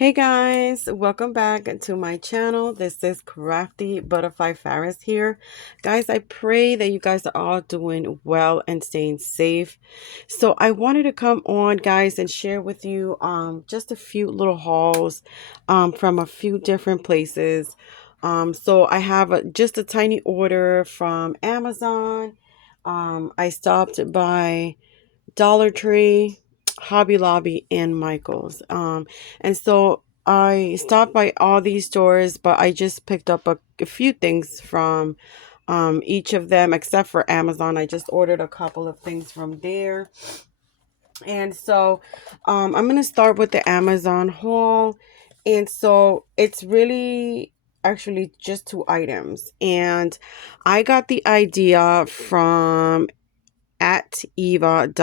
Hey guys, welcome back to my channel. This is Crafty Butterfly Faris here. Guys, I pray that you guys are all doing well and staying safe. So I wanted to come on, guys, and share with you just a few little hauls from a few different places. So I have just a tiny order from Amazon. I stopped by Dollar Tree, Hobby Lobby, and Michael's. And so I stopped by all these stores, but I just picked up a few things from each of them, except for Amazon. I just ordered a couple of things from there. And so I'm going to start with the Amazon haul. And so it's really actually just two items. And I got the idea from at eva.m.3.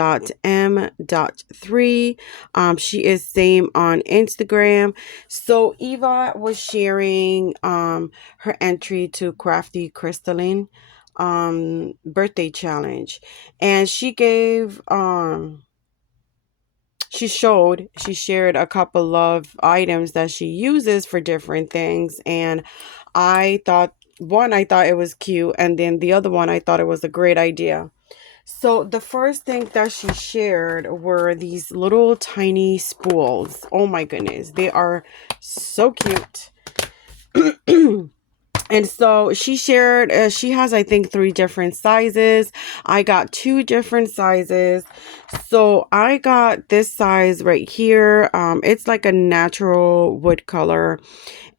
She is same on Instagram. So Eva was sharing her entry to Crafty Crystalline birthday challenge, and she shared a couple of items that she uses for different things. And I thought it was cute, and then the other one, I thought it was a great idea. So the first thing that she shared were these little tiny spools. Oh my goodness, they are so cute. And so she shared, she has, I think, 3 different sizes. I got 2 different sizes. So I got this size right here. It's like a natural wood color.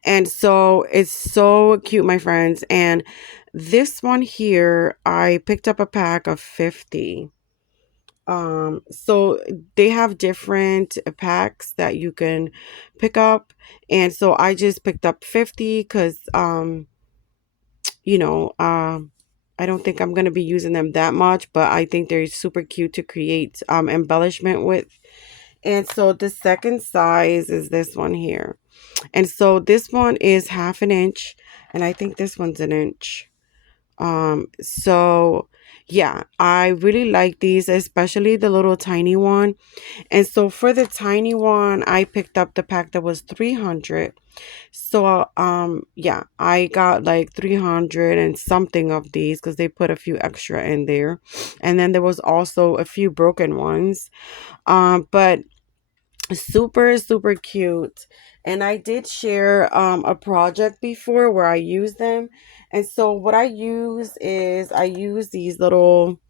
And so it's so cute, my friends. And this one here, I picked up a pack of 50. So they have different packs that you can pick up. And so I just picked up 50 because, you know, I don't think I'm going to be using them that much, but I think they're super cute to create embellishment with. And so the second size is this one here. And so this one is 1/2 inch, and I think this one's an inch. So yeah, I really like these, especially the little tiny one. And so for the tiny one, I picked up the pack that was 300. So yeah, I got like 300 and something of these because they put a few extra in there. And then there was also a few broken ones. But super cute. And I did share a project before where I use them. And so what I use is I use these little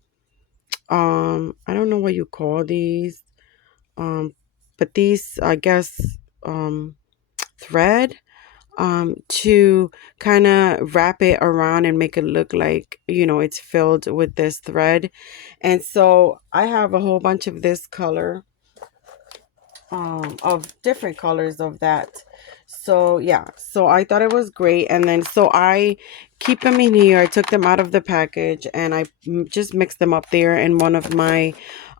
I don't know what you call these, um but these, I guess, thread, to kind of wrap it around and make it look like, it's filled with this thread. And so I have a whole bunch of this color, of different colors of that. So yeah, so I thought it was great. And then so I keep them in here. I took them out of the package and I just mixed them up there in one of my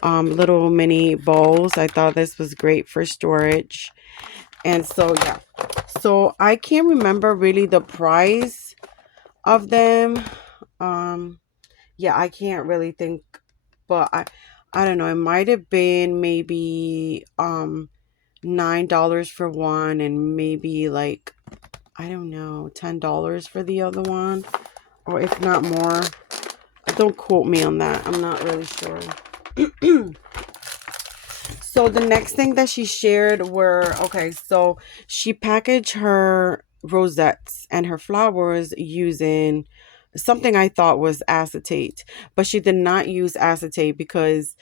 little mini bowls. I thought this was great for storage. And so yeah, so I can't remember really the price of them. Yeah, I can't really think, but I don't know, it might have been maybe $9 for one, and maybe like, I don't know, $10 for the other one, or if not more. Don't quote me on that, I'm not really sure. So the next thing that she shared were, okay, so she packaged her rosettes and her flowers using something I thought was acetate, but she did not use acetate because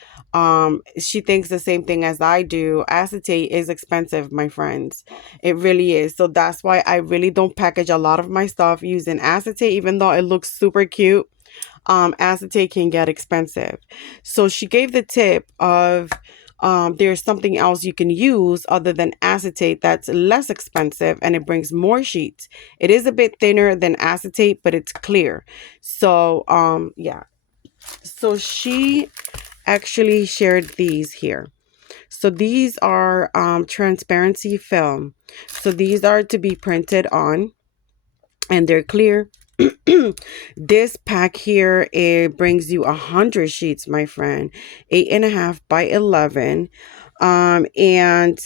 she thinks the same thing as I do. Acetate is expensive, my friends. It really is. So that's why I really don't package a lot of my stuff using acetate, even though it looks super cute. Acetate can get expensive. So she gave the tip of, there's something else you can use other than acetate that's less expensive and it brings more sheets. It is a bit thinner than acetate, but it's clear. So yeah, so she actually shared these here. So these are transparency film. So these are to be printed on, and they're clear. This pack here, it brings you 100 sheets, my friend, 8.5 by 11. And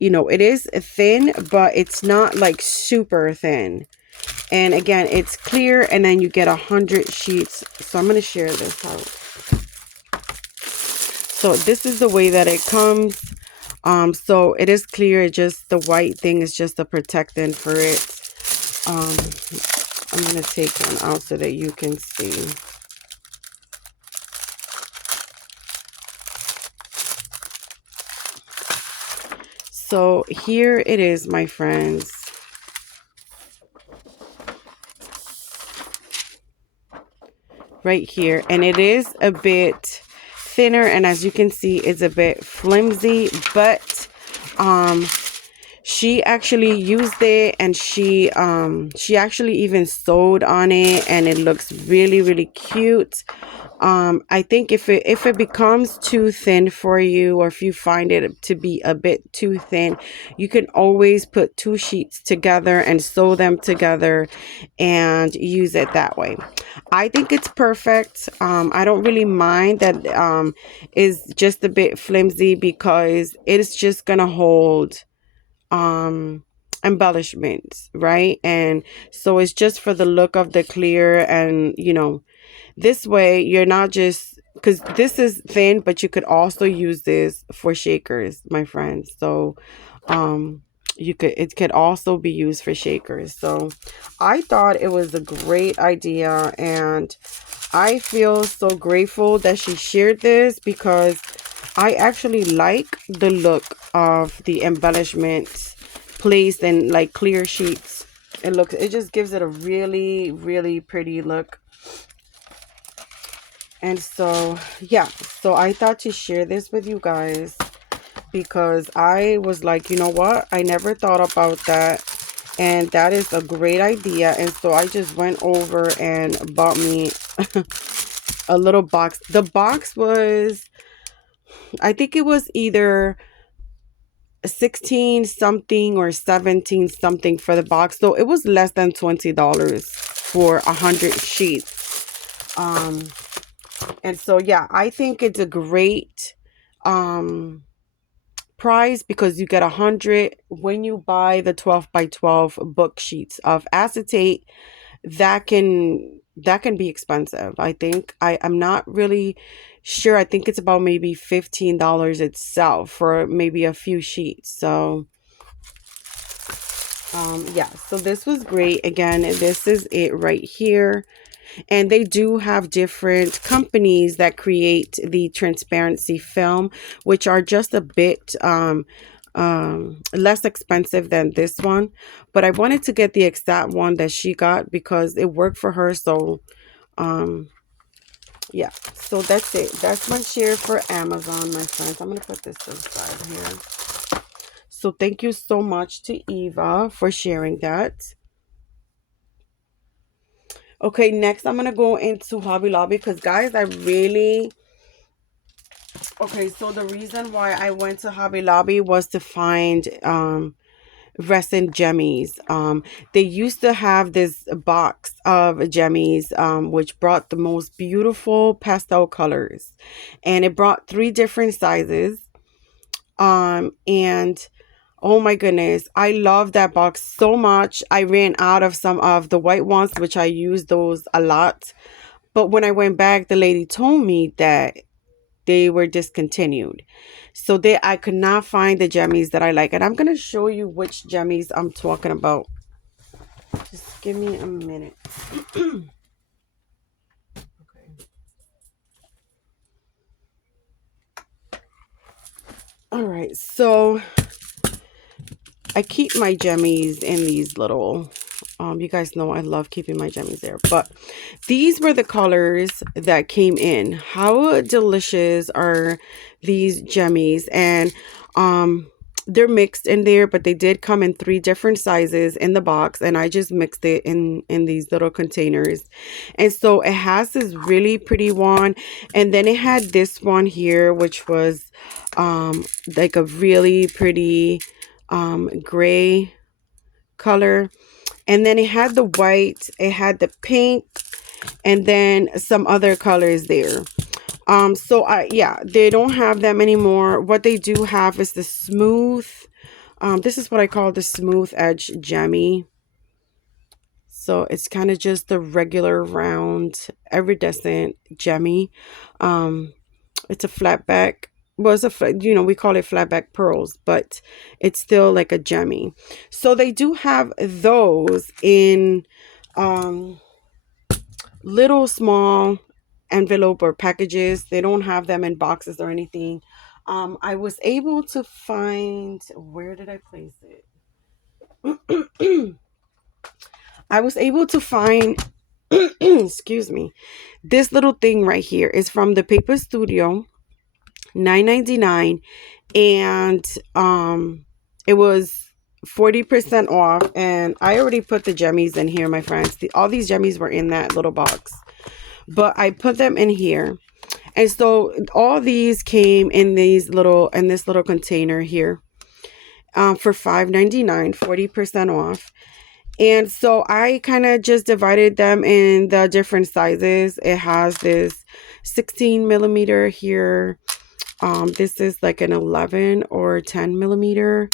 you know, it is thin, but it's not like super thin. And again, it's clear, and then you get 100 sheets. So I'm going to share this out. So this is the way that it comes. So it is clear. Just the white thing is just a protectant for it. I'm going to take one out so that you can see. So here it is, my friends. Right here. And it is a bit thinner, and as you can see, it's a bit flimsy, but she actually used it, and she actually even sewed on it, and it looks really, really cute. I think if it becomes too thin for you, or if you find it to be a bit too thin, you can always put 2 sheets together and sew them together and use it that way. I think it's perfect. I don't really mind that is just a bit flimsy, because it's just gonna hold embellishments, right? And so it's just for the look of the clear, and you know, this way you're not just, because this is thin, but you could also use this for shakers, my friends. So it could also be used for shakers. So I thought it was a great idea, and I feel so grateful that she shared this, because I actually like the look of the embellishments placed in like clear sheets. It just gives it a really, really pretty look. And so, yeah, so I thought to share this with you guys, because I was like, you know what? I never thought about that. And that is a great idea. And so I just went over and bought me a little box. The box was, I think it was either 16 something or 17 something for the box. So it was less than $20 for 100 sheets. And so, yeah, I think it's a great price, because you get 100 when you buy the 12 by 12 book sheets of acetate. That can be expensive. I think I'm not really sure. I think it's about maybe $15 itself for maybe a few sheets. So yeah, so this was great. Again, this is it right here. And they do have different companies that create the transparency film, which are just a bit less expensive than this one. But I wanted to get the exact one that she got, because it worked for her. So yeah, so that's it. That's my share for Amazon, my friends. I'm gonna put this aside here. So thank you so much to Eva for sharing that. Okay, next I'm gonna go into Hobby Lobby, because guys, okay, so the reason why I went to Hobby Lobby was to find resin jemmies. They used to have this box of jemmies, which brought the most beautiful pastel colors, and it brought 3 different sizes. And oh my goodness, I love that box so much. I ran out of some of the white ones, which I use those a lot. But when I went back, the lady told me that they were discontinued. So I could not find the jemmies that I like. And I'm going to show you which jemmies I'm talking about. Just give me a minute. Okay. All right, so I keep my jemmies in these little, you guys know I love keeping my jemmies there. But these were the colors that came in. How delicious are these jemmies? And they're mixed in there, but they did come in 3 different sizes in the box, and I just mixed it in these little containers. And so it has this really pretty one, and then it had this one here, which was like a really pretty gray color. And then it had the white, it had the pink, and then some other colors there. So yeah, they don't have them anymore. What they do have is the smooth This is what I call the smooth edge jammy. So it's kind of just the regular round iridescent jammy. It's a flat back. Well, we call it flat back pearls, but it's still like a jammy. So they do have those in little small envelope or packages. They don't have them in boxes or anything. I was able to find, where did I place it? I was able to find, excuse me, this little thing right here is from the Paper Studio, $9.99, and it was 40% off, and I already put the jemmies in here, my friends. All these jemmies were in that little box, but I put them in here. And so all these came in this little container here, for $5.99, 40% off. And so I kind of just divided them in the different sizes. It has this 16 millimeter here. This is like an 11 or 10 millimeter.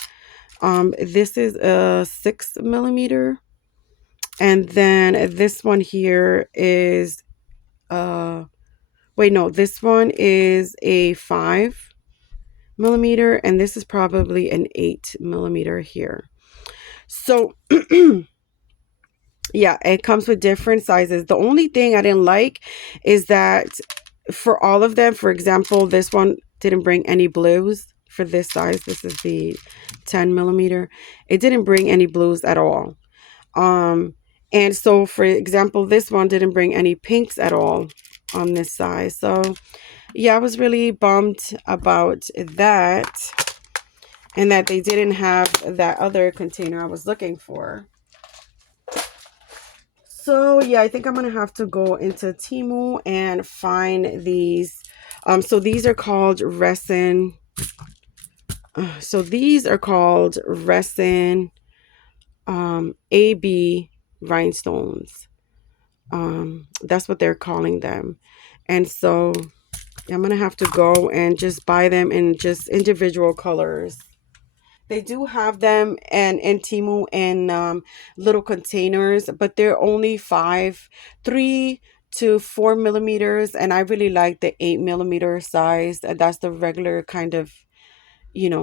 This is a 6 millimeter. And then this one here is, this one is a 5 millimeter. And this is probably an 8 millimeter here. So, yeah, it comes with different sizes. The only thing I didn't like is that for all of them, for example, this one didn't bring any blues for this size. This is the 10 millimeter. It didn't bring any blues at all. And so, for example, this one didn't bring any pinks at all on this size. So, yeah, I was really bummed about that, and that they didn't have that other container I was looking for. So yeah, I think I'm gonna have to go into Temu and find these. So these are called resin. AB rhinestones. That's what they're calling them. And so I'm gonna have to go and just buy them in just individual colors. They do have them in Temu in little containers, but they're only 3 to 4 millimeters. And I really like the 8 millimeter size. And that's the regular kind of,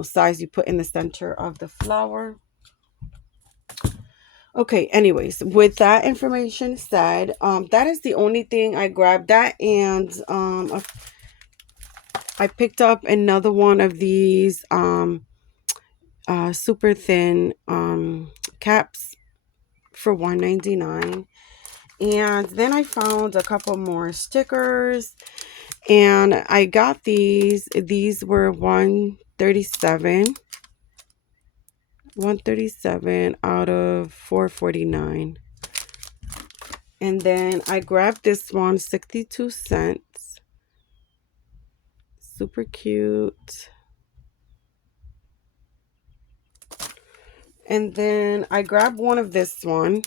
size you put in the center of the flower. Okay, anyways, with that information said, that is the only thing I grabbed. That, and I picked up another one of these super thin caps for $1.99. And then I found a couple more stickers, and I got these. These were $137 out of $4.49. And then I grabbed this one, 62 cents. Super cute. And then I grabbed one of this one,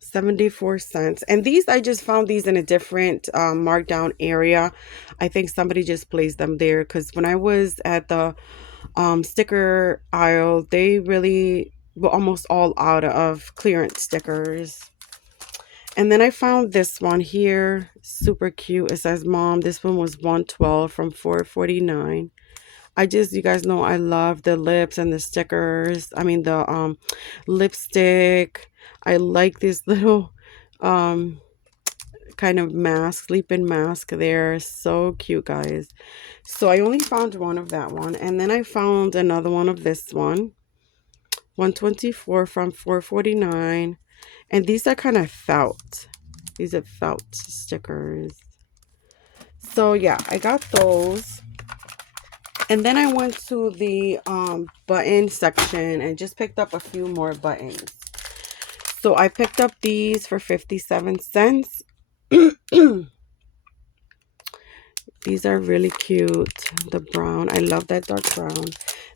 74 cents. And these, I just found these in a different markdown area. I think somebody just placed them there, because when I was at the sticker aisle, they really were almost all out of clearance stickers. And then I found this one here, super cute. It says Mom. This one was $112 from $4.49. You guys know I love the lips and the stickers. I mean the lipstick. I like this little kind of mask, sleeping mask. They're so cute, guys. So I only found one of that one, and then I found another one of this one, $124 from $4.49. And these are kind of felt. These are felt stickers. So yeah, I got those. And then I went to the button section and just picked up a few more buttons. So I picked up these for 57 cents. These are really cute. The brown. I love that dark brown.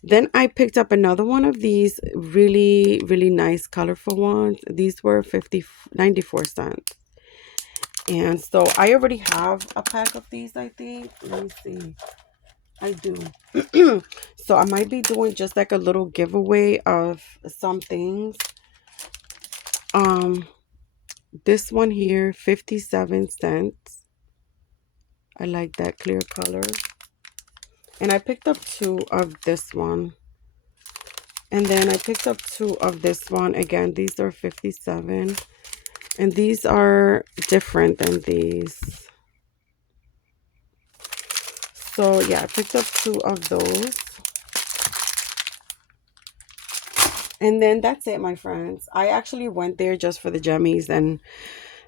Then I picked up another one of these really, really nice colorful ones. These were 94 cents. And so I already have a pack of these, I think. Let me see. I do. So I might be doing just like a little giveaway of some things. Um, this one here, 57 cents. I like that clear color. And I picked up two of this one. And then I picked up two of this one. Again, these are 57. And these are different than these. So yeah, I picked up two of those. And then that's it, my friends. I actually went there just for the jemmies and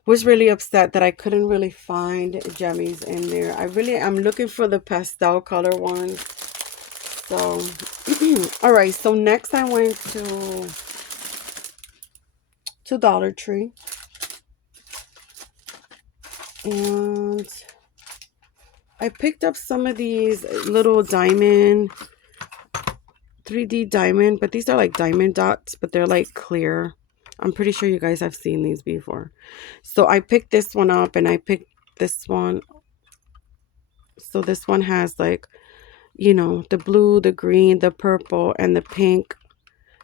was really upset that I couldn't really find jemmies in there. I'm looking for the pastel color ones. So, all right. So next I went to Dollar Tree. And I picked up some of these little diamond 3D diamond, but these are like diamond dots, but they're like clear. I'm pretty sure you guys have seen these before. So I picked this one up and I picked this one. So this one has like, you know, the blue, the green, the purple, and the pink.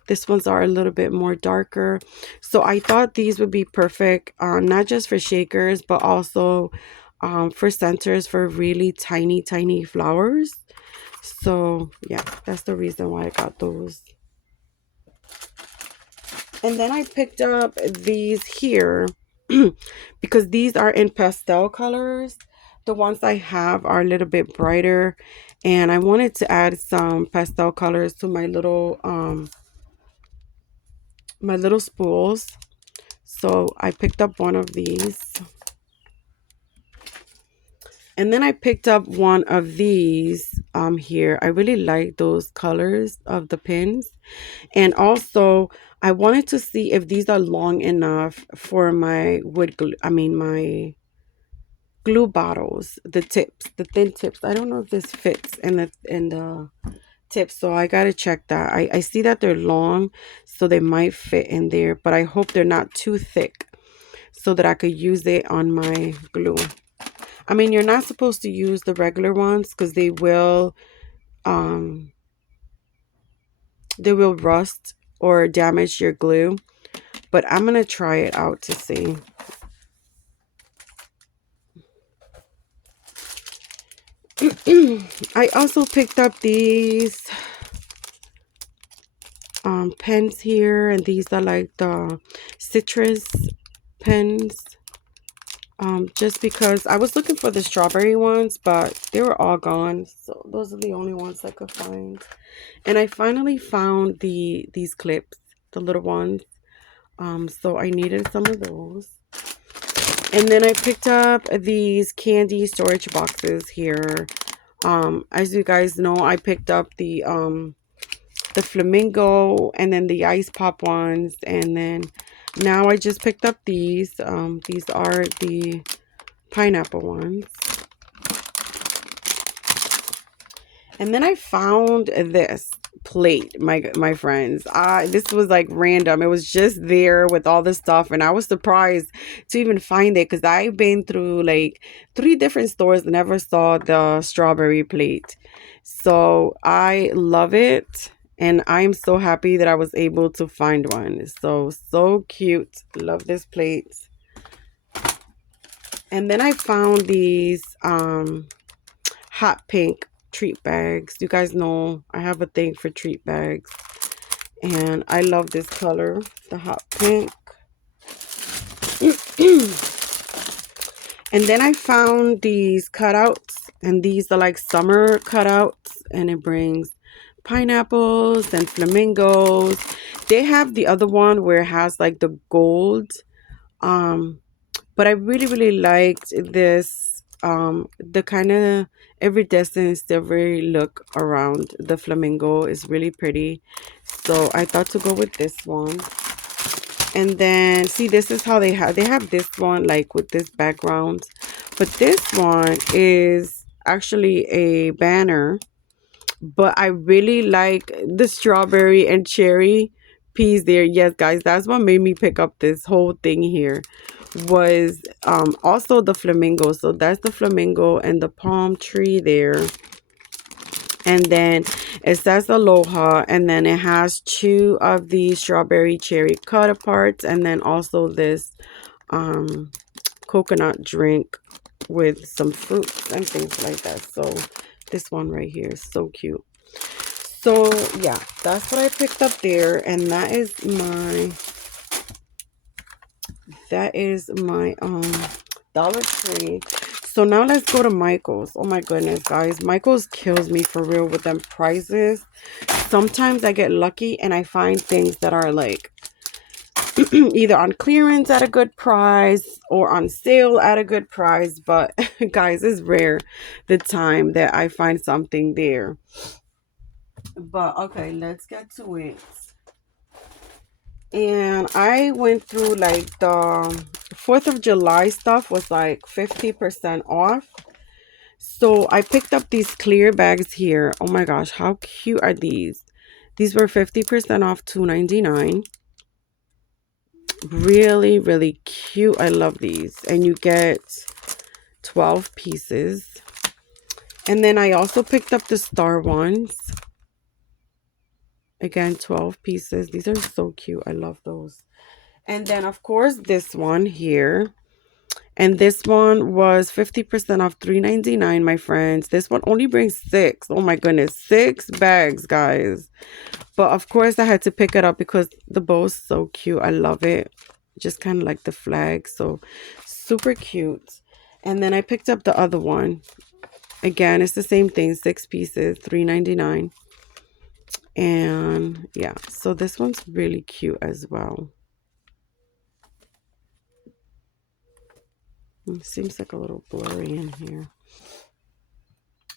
This ones are a little bit more darker. So I thought these would be perfect, not just for shakers, but also for centers for really tiny, tiny flowers. So yeah, that's the reason why I got those. And then I picked up these here because these are in pastel colors. The ones I have are a little bit brighter, and I wanted to add some pastel colors to my little spools. So I picked up one of these. And then I picked up one of these here. I really like those colors of the pins. And also, I wanted to see if these are long enough for my wood glue. I mean, my glue bottles, the tips, the thin tips. I don't know if this fits in the tips, so I gotta check that. I see that they're long, so they might fit in there, but I hope they're not too thick so that I could use it on my glue. I mean, you're not supposed to use the regular ones because they will rust or damage your glue, but I'm gonna try it out to see. I also picked up these pens here, and these are like the citrus pens. Just because I was looking for the strawberry ones, but they were all gone. So those are the only ones I could find. And I finally found these clips, the little ones. So I needed some of those. And then I picked up these candy storage boxes here. As you guys know, I picked up the flamingo and then the ice pop ones, and then now I just picked up these. These are the pineapple ones. And then I found this plate, my friends. This was like random. It was just there with all this stuff, and I was surprised to even find it because I've been through like 3 different stores and never saw the strawberry plate. So I love it, and I'm so happy that I was able to find one. So cute. Love this plate. And then I found these hot pink treat bags. You guys know I have a thing for treat bags, and I love this color, the hot pink. And then I found these cutouts, and these are like summer cutouts, and it brings pineapples and flamingos. They have the other one where it has like the gold, but I really liked this, the kind of iridescent silvery look around the flamingo is really pretty. So I thought to go with this one. And then see, this is how they have this one like with this background, but this one is actually a banner. But I really like the strawberry and cherry peas there. Yes, guys, that's what made me pick up this whole thing here, was also the flamingo. So that's the flamingo and the palm tree there. And then it says Aloha, and then it has two of these strawberry cherry cut aparts, and then also this coconut drink with some fruits and things like that. So this one right here is so cute. So yeah, that's what I picked up there, and that is my Dollar Tree. So now let's go to Michael's. Oh my goodness, guys. Michael's kills me for real with them prices. Sometimes I get lucky and I find things that are like either on clearance at a good price or on sale at a good price. But guys, it's rare the time that I find something there. But okay, let's get to it. And I went through like the 4th of July stuff was like 50% off. So I picked up these clear bags here. Oh my gosh, how cute are these? These were 50% off, $2.99. Really, really cute. I love these. And you get 12 pieces. And then I also picked up the star ones. Again, 12 pieces. These are so cute. I love those. And then, of course, this one here. And this one was 50% off, $3.99, my friends. This one only brings 6. Oh my goodness, 6 bags, guys. But of course, I had to pick it up because the bow is so cute. I love it. Just kind of like the flag. So super cute. And then I picked up the other one. Again, it's the same thing. 6 pieces, $3.99. And yeah, so this one's really cute as well. It seems like a little blurry in here.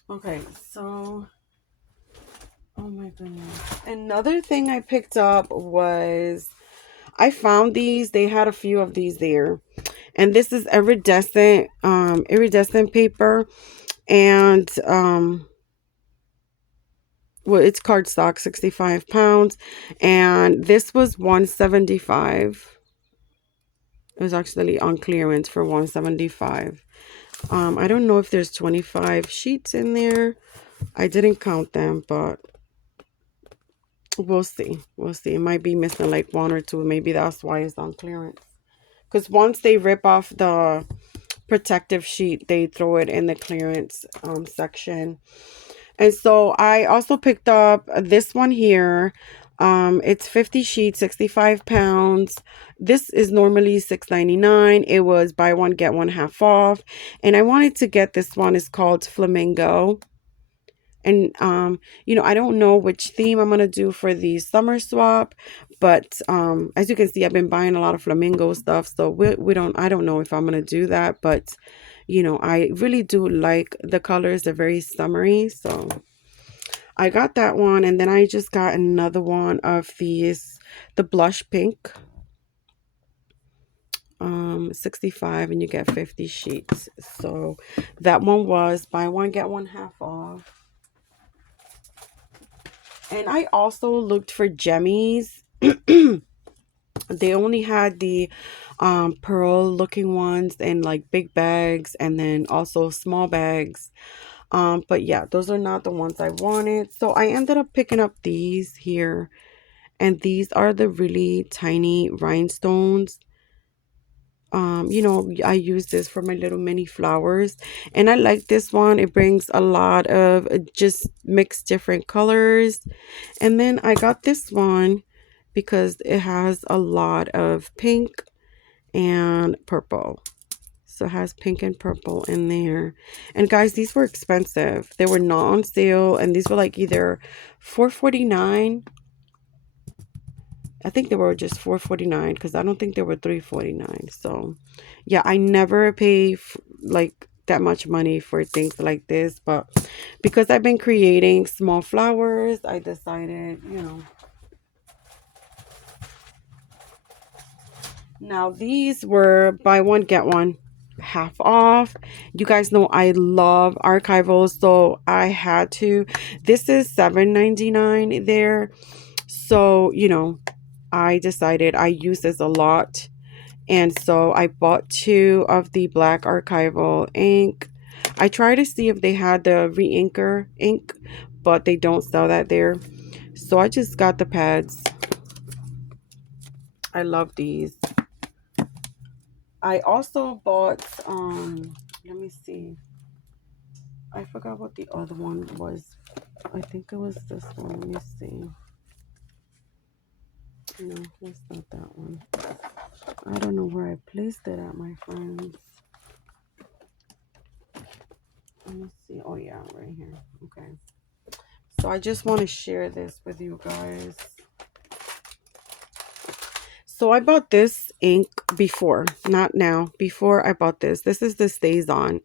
Okay, so oh my goodness. Another thing I picked up was I found these. They had a few of these there. And this is iridescent paper. And well, it's cardstock, 65 pounds. And this was $175. It was actually on clearance for $175. I don't know if there's 25 sheets in there. I didn't count them, but we'll see. We'll see. It might be missing like 1 or 2. Maybe that's why it's on clearance. Because once they rip off the protective sheet, they throw it in the clearance section. And so I also picked up this one here. It's 50 sheets, 65 pounds. This is normally $6.99. It was buy one, get one half off. And I wanted to get this one. It's called Flamingo. And, you know, I don't know which theme I'm going to do for the summer swap. But as you can see, I've been buying a lot of flamingo stuff. So I don't know if I'm going to do that. But, you know, I really do like the colors. They're very summery. So I got that one. And then I just got another one of these, the blush pink. 65 and you get 50 sheets. So that one was buy one, get one half off. And I also looked for jemmies. They only had the pearl looking ones in like big bags and then also small bags. But yeah, those are not the ones I wanted. So I ended up picking up these here. And these are the really tiny rhinestones. You know, I use this for my little mini flowers. And I like this one. It brings a lot of just mixed different colors. And then I got this one because it has a lot of pink and purple. So it has pink and purple in there. And guys, these were expensive. They were not on sale. And these were like either $4.49. I think they were just $4.49 because I don't think they were $3.49. So yeah, I never pay like that much money for things like this. But because I've been creating small flowers, I decided, you know. Now these were buy one, get one half off. You guys know I love archivals, so I had to. This is $7.99 there. So, you know, I decided I use this a lot. And so I bought 2 of the black archival ink. I tried to see if they had the re-inker ink, but they don't sell that there. So I just got the pads. I love these. I also bought, let me see. I forgot what the other one was. I think it was this one. Let me see. No, that's not that one. I don't know where I placed it at, my friends. Let me see. Oh, yeah, right here. Okay. So I just want to share this with you guys. So I bought this ink before, not now. Before I bought this. This is the Stays On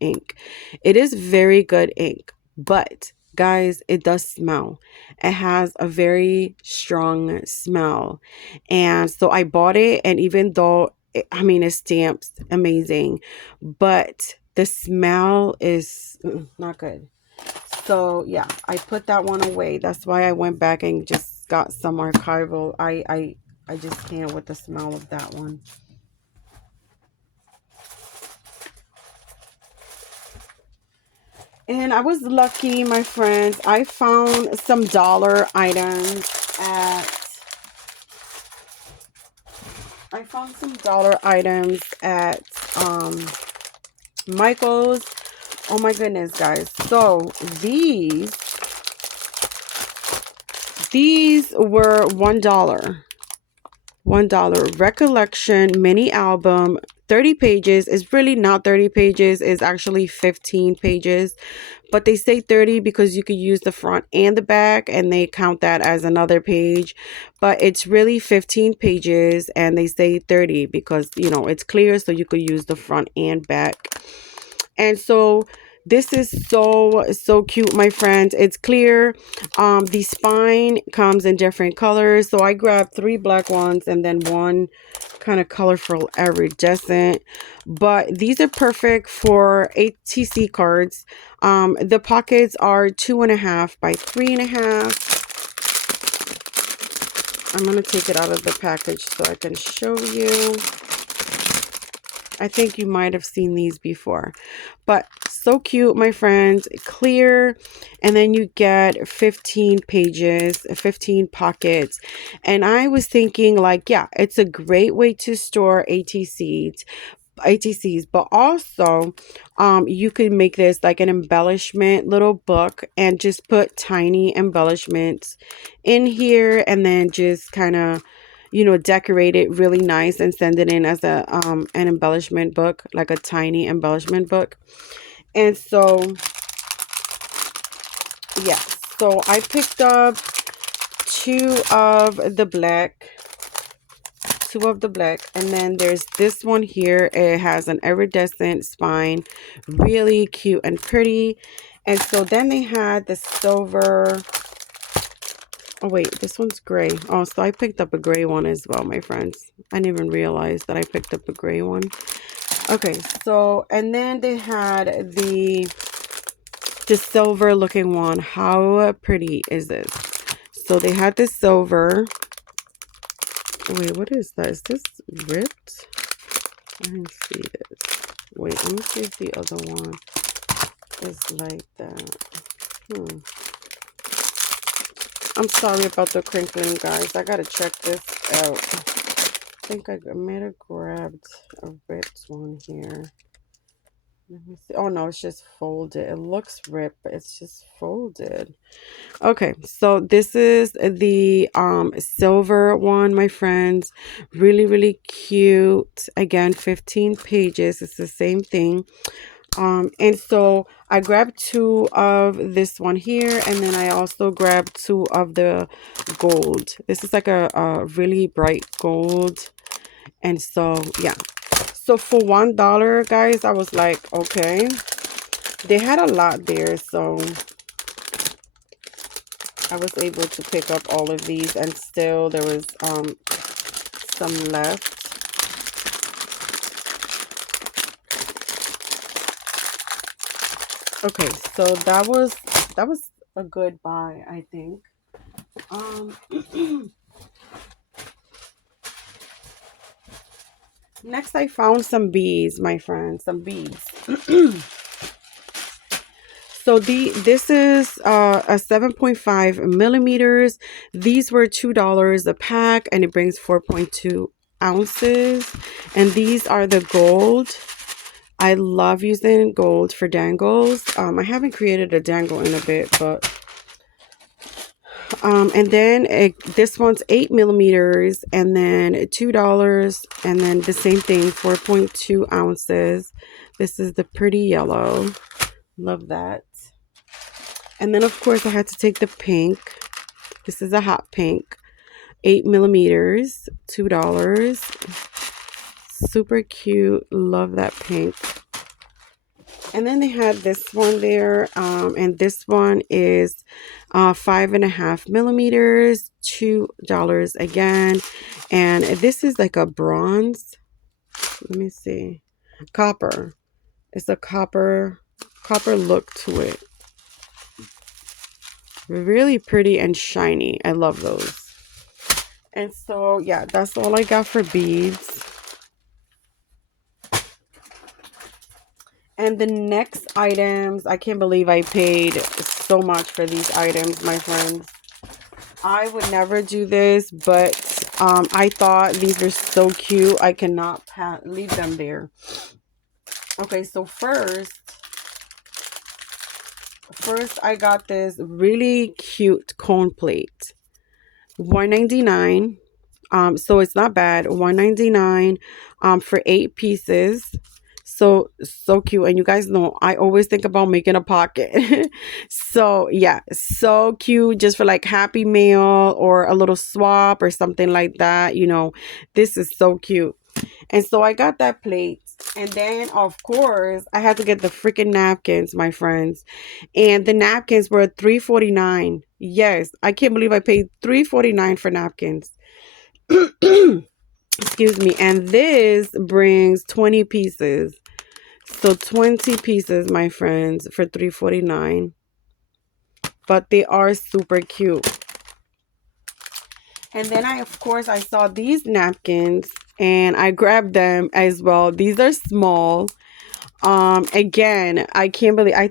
ink. It is very good ink, but guys, it does smell. It has a very strong smell. And so I bought it, and even though I mean, it stamps amazing, but the smell is not good. So yeah, I put that one away. That's why I went back and just got some archival. I just can't with the smell of that one. And I was lucky, my friends. I found some dollar items at um Michael's. Oh my goodness, guys. So these were $1. $1 recollection mini album, 30 pages. Is really not 30 pages, is actually 15 pages, but they say 30 because you could use the front and the back and they count that as another page, but it's really 15 pages and they say 30 because, you know, it's clear, so you could use the front and back. And so this is so cute, my friends. It's clear. The spine comes in different colors, so I grabbed 3 black ones and then one kind of colorful iridescent. But these are perfect for ATC cards. The pockets are 2.5 by 3.5. I'm gonna take it out of the package so I can show you. I think you might have seen these before, but so cute, my friends. Clear, and then you get 15 pages, 15 pockets. And I was thinking, like, yeah, it's a great way to store ATCs, but also you could make this like an embellishment little book and just put tiny embellishments in here, and then just kind of, you know, decorate it really nice and send it in as a an embellishment book, like a tiny embellishment book. And so yeah, so I picked up two of the black, and then there's this one here. It has an iridescent spine, really cute and pretty. And so then they had the silver. Oh wait, this one's gray. Oh, so I picked up a gray one as well, my friends. I didn't even realize that I picked up a gray one. Okay, so and then they had the silver looking one. How pretty is this? So they had this silver. Wait, what is that? Is this ripped? I didn't see this. Wait, let me see if the other one is like that. I'm sorry about the crinkling, guys. I gotta check this out. I think I might have grabbed a ripped one here. Let me see. Oh no, it's just folded. It looks ripped, but it's just folded. Okay, so this is the silver one, my friends. Really cute. Again, 15 pages. It's the same thing. And so I grabbed 2 of this one here, and then I also grabbed 2 of the gold. This is like a really bright gold. And so yeah, so for $1, guys, I was like, okay. They had a lot there, so I was able to pick up all of these, and still there was some left. Okay, so that was a good buy, I think. Next I found some beads, my friends, some beads. So this is a 7.5 millimeters. These were $2 a pack, and it brings 4.2 ounces. And these are the gold. I love using gold for dangles. I haven't created a dangle in a bit, but and then this one's 8 millimeters, and then $2, and then the same thing, 4.2 ounces. This is the pretty yellow. Love that. And then of course I had to take the pink. This is a hot pink, 8 millimeters, $2. Super cute. Love that pink. And then they had this one there, and this one is 5.5 millimeters, $2 again. And this is like a bronze. Let me see. Copper. It's a copper look to it. Really pretty and shiny. I love those. And so yeah, that's all I got for beads. And the next items, I can't believe I paid so much for these items, my friends. I would never do this, but I thought these were so cute. I cannot leave them there. Okay, so first I got this really cute cone plate. $1.99. So it's not bad. $1.99 for 8 pieces. So cute. And you guys know I always think about making a pocket. So yeah, so cute, just for like Happy Meal or a little swap or something like that. You know, this is so cute. And so I got that plate. And then of course I had to get the freaking napkins, my friends. And the napkins were $3.49. Yes, I can't believe I paid $3.49 for napkins. Excuse me. And this brings 20 pieces. So 20 pieces, my friends, for $3.49. But they are super cute. And then of course I saw these napkins and I grabbed them as well. These are small. Again, I can't believe, I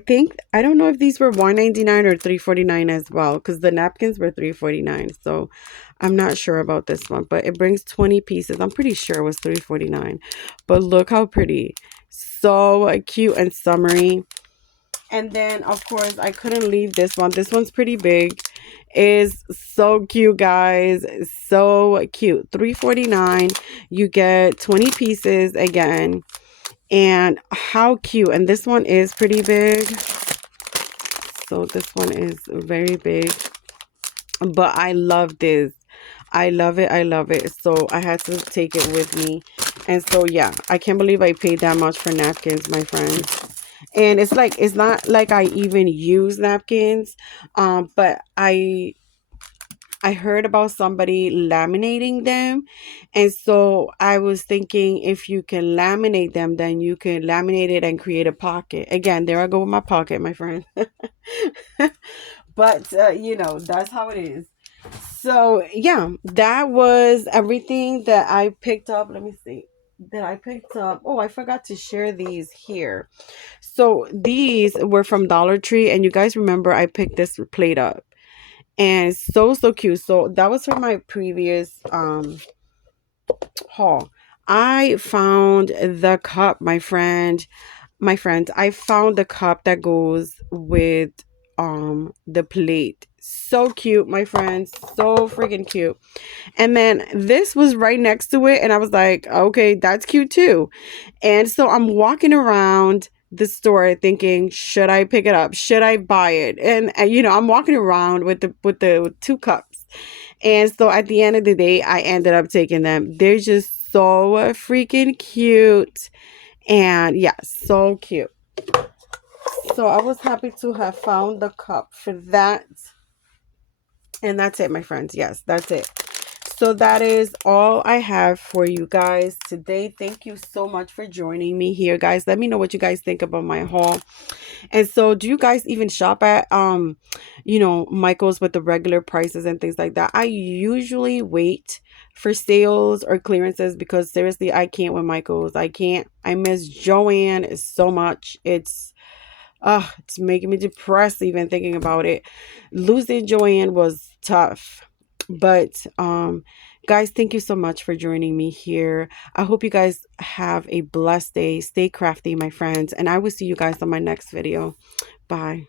don't know if these were $1.99 or $3.49 as well, because the napkins were $3.49. So I'm not sure about this one, but it brings 20 pieces. I'm pretty sure it was $3.49. But look how pretty. So cute and summery. And then of course I couldn't leave this one. This one's pretty big. Is so cute, guys. So cute. $3.49. You get 20 pieces again. And how cute. And this one is pretty big. So this one is very big. But I love this. I love it. I love it. So I had to take it with me. And so yeah, I can't believe I paid that much for napkins, my friends. And it's like, it's not like I even use napkins. But I heard about somebody laminating them. And so I was thinking, if you can laminate them, then you can laminate it and create a pocket. Again, there I go with my pocket, my friend. But, you know, that's how it is. So, yeah, that was everything that I picked up. Let me see. That I picked up. Oh, I forgot to share these here. So these were from Dollar Tree. And you guys remember I picked this plate up. And so cute. So that was from my previous haul. I found the cup, my friend. I found the cup that goes with the plate. So cute, my friends. So freaking cute. And then this was right next to it, and I was like, okay, that's cute too. And so I'm walking around the store thinking, should I pick it up? Should I buy it? And you know, I'm walking around with the 2 cups. And so at the end of the day, I ended up taking them. They're just so freaking cute. And yeah, so cute. So I was happy to have found the cup for that. And that's it, my friends. Yes, that's it. So that is all I have for you guys today. Thank you so much for joining me here, guys. Let me know what you guys think about my haul. And so do you guys even shop at you know, Michael's with the regular prices and things like that? I usually wait for sales or clearances because seriously, I can't with Michael's. I can't. I miss Joanne so much. It's It's making me depressed even thinking about it. Losing Joanne was tough. But guys, thank you so much for joining me here. I hope you guys have a blessed day. Stay crafty, my friends, and I will see you guys on my next video. Bye.